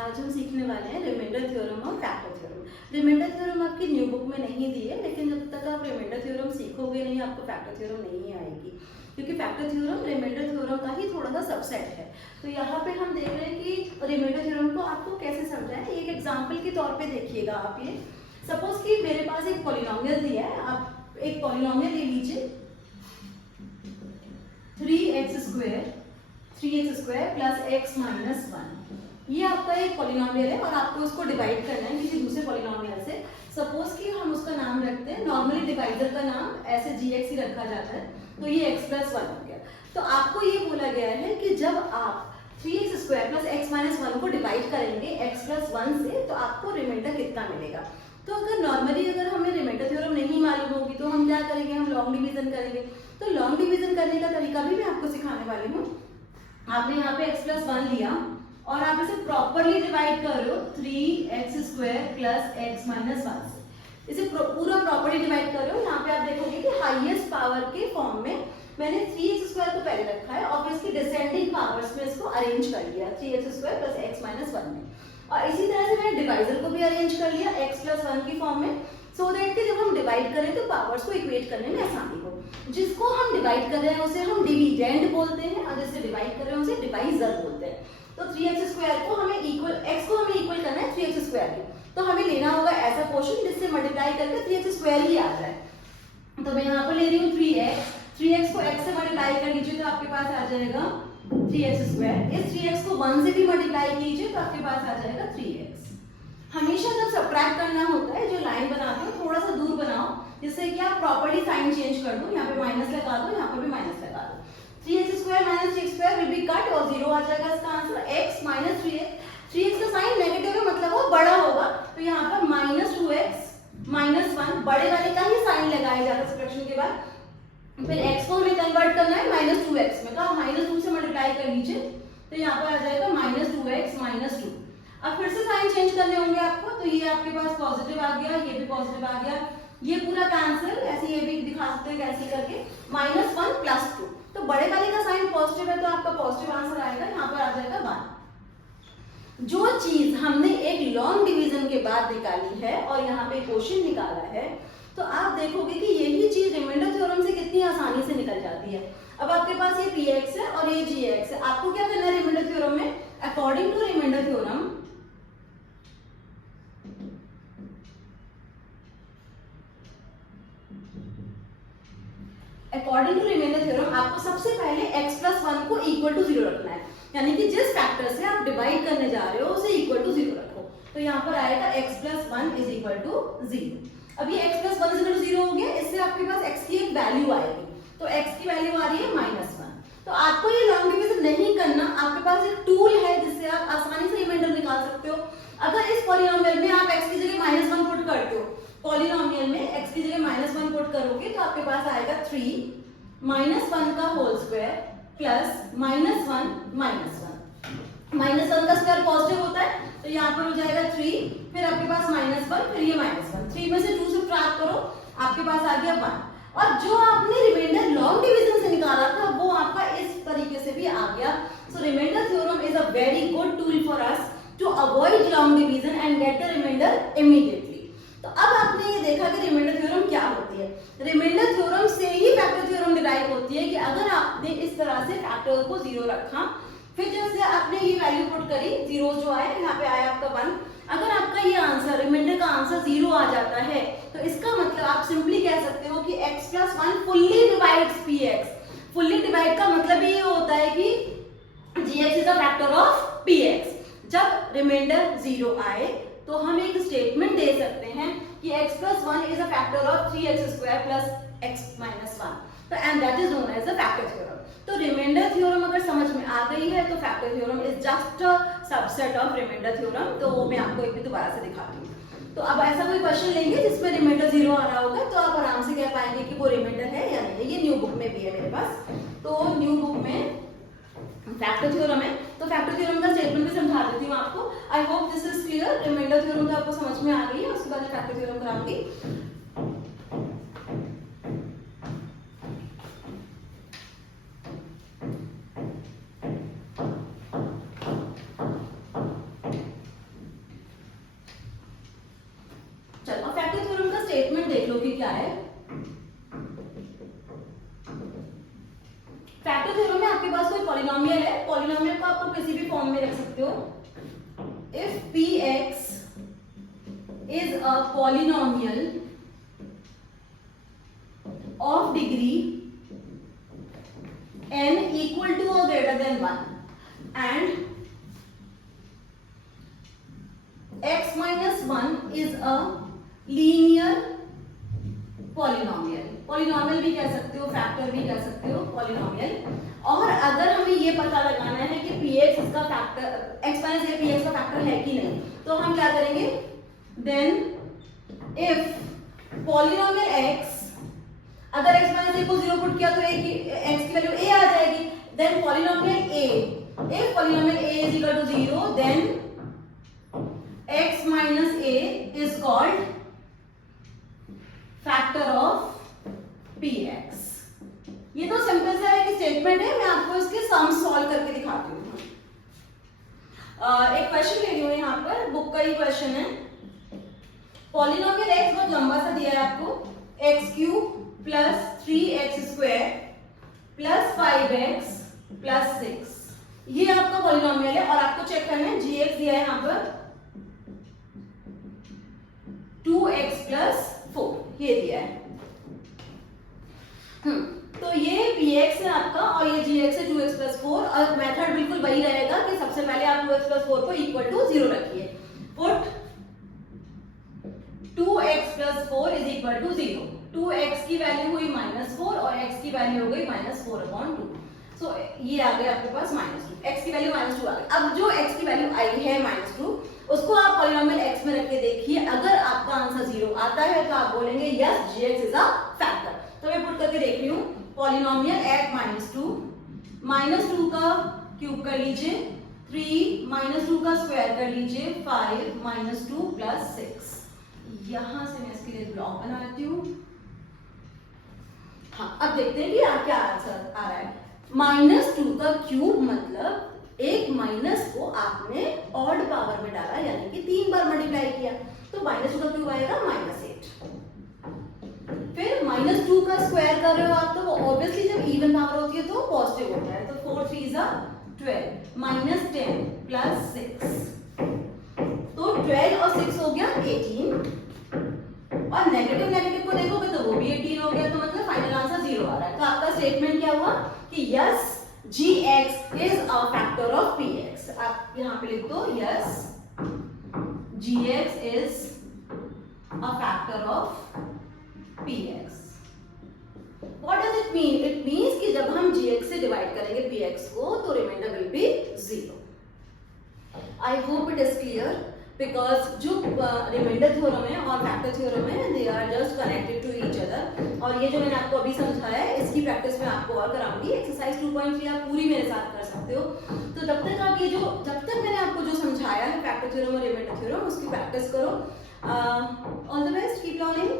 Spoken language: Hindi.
आज हम सीखने वाले हैं रिमाइंडर थ्योरम और फैक्टर थ्योरम। रिमाइंडर थ्योरम आपकी न्यू बुक में नहीं दी है, लेकिन जब तक आप रिमाइंडर थ्योरम सीखोगे नहीं आपको फैक्टर थ्योरम नहीं आएगी, क्योंकि फैक्टर थ्योरम रिमाइंडर थ्योरम का ही थोड़ा सा सबसेट है। तो यहाँ पे हम देख रहे हैं कि रिमाइंडर थ्योरम को आपको कैसे समझाएं। एक एग्जाम्पल के तौर पे देखिएगा आप ये। सपोज कि मेरे पास एक पॉलिनोमियल दिया है, आप एक पॉलिनोमियल ले लीजिए 3x square plus x minus 1। ये आपका एक पॉलिनोमियल है और आपको उसको डिवाइड करना है किसी दूसरे पॉलिनोमियल से। सपोज कि हम उसका नाम रखते हैं, नॉर्मली डिवाइडर का नाम ऐसे gx ही रखा जाता है, तो ये x प्लस 1 हो गया। तो आपको ये बोला गया है कि जब आप 3x square plus x minus 1 को डिवाइड करेंगे x प्लस 1 से, तो आपको रिमाइंडर कितना मिलेगा। तो अगर नॉर्मली अगर हमें रिमाइंडर थ्योरम नहीं मालूम होगी तो हम क्या करेंगे, हम लॉन्ग डिवीजन करेंगे। तो लॉन्ग डिवीजन करने का तरीका भी मैं आपको सिखाने वाली हूँ। आपने यहाँ पे x प्लस 1 लिया और आप इसे प्रॉपरली डिवाइड कर रहे हो 3x square plus x minus 1 से। इसे पूरा प्रॉपरली डिवाइड कर रहे हो। यहाँ पे आप देखोगे कि हाईएस्ट पावर के फॉर्म में मैंने 3x स्क्वायर को पहले रखा है और फिर इसकी डिसेंडिंग पावर्स में इसको अरेंज कर लिया 3x square plus x minus 1 में। और इसी तरह से मैंने डिवाइजर को भी अरेंज कर लिया x प्लस 1 की फॉर्म में, सो दैट कि जब हम डिवाइड करें तो पावर्स को इक्वेट करने में आसानी हो। जिसको हम डिवाइड कर रहे हैं उसे हम डिविडेंड बोलते हैं और जिसे डिवाइड कर रहे हैं उसे डिवाइजर बोलते हैं। तो 3x स्क्वायर को हमें इक्वल, x को हमें इक्वल करना है 3x स्क्वायर के, तो हमें लेना होगा ऐसा पोर्शन जिससे मल्टीप्लाई करके 3x स्क्वायर ही आ जाए। तो मैं यहाँ पर ले रही हूँ 3x को x से मल्टीप्लाई कर लीजिए तो आपके पास आ जाएगा 3x स्क्वायर। इस 3x को 1 से भी मल्टीप्लाई कीजिए तो आपके पास आ जाएगा 3x। हमेशा जब सबट्रैक्ट करना होता है, जो लाइन बनाते हो थोड़ा सा दूर बनाओ, जिससे कि आप प्रॉपर्ली साइन चेंज कर दो। यहाँ पे माइनस लगा दो, यहाँ पे भी माइनस लगा दो। 3x square minus 3x square will be cut और 0 आ जाएगा इसका आंसर। x माइनस 3x का साइन नेगेटिव है, मतलब वो बड़ा होगा, तो यहाँ पर माइनस 2x माइनस 1 बड़े वाले का ही साइन लगाया जाता है सब्ट्रैक्शन के बाद। फिर x को हमें कन्वर्ट करना है माइनस 2x में, तो आप माइनस 2 से मल्टीप्लाई कर लीजिए तो यहाँ पर आ जाएगा माइनस 2x माइनस 2। अब फिर से साइन चेंज करने होंगे आपको, तो ये आपके पास पॉजिटिव आ गया, ये भी पॉजिटिव आ गया, ये पूरा कैंसिल, ऐसे ये भी दिखा सकते हैं कैंसिल करके, माइनस 1 प्लस 2। तो बड़े वाले का साइन पॉजिटिव है तो आपका पॉजिटिव आंसर आएगा, यहाँ पर आ जाएगा 1। जो चीज हमने एक लॉन्ग डिवीजन के बाद निकाली है और यहाँ पे क्वेश्चन निकाला है, तो आप देखोगे कि यही चीज रिमाइंडर थ्योरम से कितनी आसानी से निकल जाती है। अब आपके पास ये px है और ये gx है, आपको क्या करना है रिमाइंडर थ्योरम में, अकॉर्डिंग टू रिमाइंडर थ्योरम आपको सबसे पहले x प्लस 1 को इक्वल टू 0 रखना है, यानी कि जिस फैक्टर से आप डिवाइड करने जा रहे हो उसे इक्वल टू 0 रखो। तो यहाँ पर आएगा x plus 1 is equal to 0। अब ये x plus 1 is equal to 0 हो गया, इससे आपके पास x की एक वैल्यू आएगी, तो x की वैल्यू आ रही है माइनस 1। तो आपको ये लॉन्ग डिवीजन नहीं करना, आपके पास एक टूल है जिससे आप आसानी से रिमाइंडर निकाल सकते हो। अगर इस पॉलिनोमियल में आप x की जगह माइनस 1 पुट करते हो, पॉलिनोमियल में x की जगह माइनस 1 पुट करोगे तो आपके पास आएगा 3 माइनस 1 का whole square plus minus 1 minus 1। Minus 1 का स्क्वायर पॉजिटिव होता है, तो यहाँ पर हो जाएगा 3, फिर आपके पास माइनस 1, फिर ये माइनस 1, 3 में से 2 सब्ट्रैक्ट करो, आपके पास आ गया 1। और जो आपने रिमाइंडर लॉन्ग डिवीजन से निकाला था वो आपका इस तरीके से भी आ गया। So remainder theorem is a very good tool for us to avoid long division and get the remainder immediately. तो अब आपने ये देखा कि रिमाइंडर थ्योरम क्या होती है। रिमाइंडर थ्योरम से ही फैक्टर थ्योरम डिराइव होती है कि अगर आपने इस तरह से फैक्टर को 0 रखा, फिर जब से आपने ये वैल्यू पुट करी, 0 जो आए, यहाँ पे आया आपका 1, अगर आपका ये आंसर रिमाइंडर का आंसर 0 आ जाता है, तो इसका मतलब आप सिंपली कह सकते हो कि x plus 1 fully divides px। Fully divide का मतलब ये होता है कि gx is a factor of px। जब रिमाइंडर 0 आए तो हम एक स्टेटमेंट दे सकते हैं कि x plus 1 is a factor of 3x square plus x minus 1, तो and that is known as the factor theorem. तो रिमाइंडर थ्योरम अगर समझ में आ गई है तो factor theorem is just a subset of remainder theorem. तो वो मैं आपको एक भी दोबारा से दिखाती हूँ। तो अब ऐसा कोई क्वेश्चन लेंगे जिसमें रिमाइंडर 0 आ रहा होगा, तो आप आराम से कह पाएंगे कि वो रिमाइंडर है या नहीं। ये न्यू बुक में भी है मेरे पास, तो न्यू बुक में फैक्टर थ्योरम है, तो फैक्टर थ्योरम का स्टेटमेंट भी समझा देती हूँ आपको। I hope this is clear. Remainder theorem तो आपको समझ में आ गई है, उसके बाद फैक्टर थ्योरम कराऊंगी। है, फैक्टर थ्योरम में आपके पास कोई पॉलिनोमियल है, पॉलिनोमियल को आप किसी भी फॉर्म में रख सकते हो। If px is a polynomial of degree n equal to or greater than 1 and x minus 1 is a linear polynomial, polynomial भी कह सकते हो, फैक्टर भी कह सकते हो, पॉलिनोमियल। और अगर हमें ये पता लगाना है कि px इसका factor, x minus a px का फैक्टर है कि नहीं, तो हम क्या करेंगे, देन इफ पॉलिनोमियल x, अगर x माइनस a को 0 पुट किया तो x की वैल्यू a आ जाएगी, then polynomial a, if polynomial a is equal to 0 then x minus a is called factor of px। ये तो सिंपल सा एक स्टेटमेंट है, मैं आपको इसके सम सॉल्व करके दिखाती हूँ। एक क्वेश्चन ले रही हूँ यहाँ पर, बुक का ही क्वेश्चन है। पॉलिनोमियल x बहुत लंबा सा दिया है आपको, x cube plus 3x square plus 5x plus 6, ये आपका पॉलिनोमियल है। और आपको चेक करना है gx दिया है यहाँ पर 2x प्लस 4, ये दिया है। तो ये px है आपका और ये gx है 2x प्लस 4, और मेथड बिल्कुल वही रहेगा कि सबसे पहले आप 2x प्लस 4 को इक्वल टू 0 रखिए। Put 2x plus 4 is equal to 0, 2x की वैल्यू हुई -4 और x की वैल्यू हो गई -4/2, सो ये आ गया आपके पास -2, x की वैल्यू -2 आ गई। अब जो x की वैल्यू आई है -2, उसको आप पॉलिनोमियल x में रख के देखिए, अगर आपका आंसर 0 आता है तो आप बोलेंगे yes gx is a factor. तो मैं पुट करके देख रही हूँ, पॉलिनोमियल at -2 का क्यूब कर लीजिए, 3 -2 का स्क्वायर कर लीजिए, 5 -2 प्लस 6। यहां से मैं इसके लिए ब्लॉक बना लेती हूँ। हाँ, अब देखते हैं कि क्या आंसर आ रहा है। -2 का क्यूब मतलब एक माइनस को आपने ऑड पावर में डाला, यानी कि 3 बार मल्टीप्लाई किया, तो -2 का क्यूब आएगा -8। फिर -2 का स्क्वायर कर रहे हो आप, तो वो ऑब्वियसली जब इवन पावर होती है तो पॉजिटिव होता है, तो 4 3 12 -10 प्लस 6, तो 12 और 6 हो गया 18, और नेगेटिव नेगेटिव को देखोगे तो वो भी 18 हो गया, तो मतलब फाइनल आंसर 0 आ रहा है। तो आपका स्टेटमेंट क्या हुआ कि yes gx is a factor of px। आप यहां पे लिख दो yes gx is a factor of px। What does it mean? It means कि जब हम gx से डिवाइड करेंगे px को तो remainder will be 0। I hope it is clear because जो रिमाइंडर थ्योरम है और फैक्टर थ्योरम है, they are just connected to each other। और ये जो मैंने आपको अभी समझाया है, इसकी प्रैक्टिस में आपको और कराऊंगी। एक्सरसाइज 2.3 आप पूरी मेरे साथ कर सकते हो। तो जब तक मैंने आपको जो समझाया है फैक्टर थ्योरम और रिमाइंडर थ्योरम, उसकी प्रैक्टिस करो। All the best, keep learning.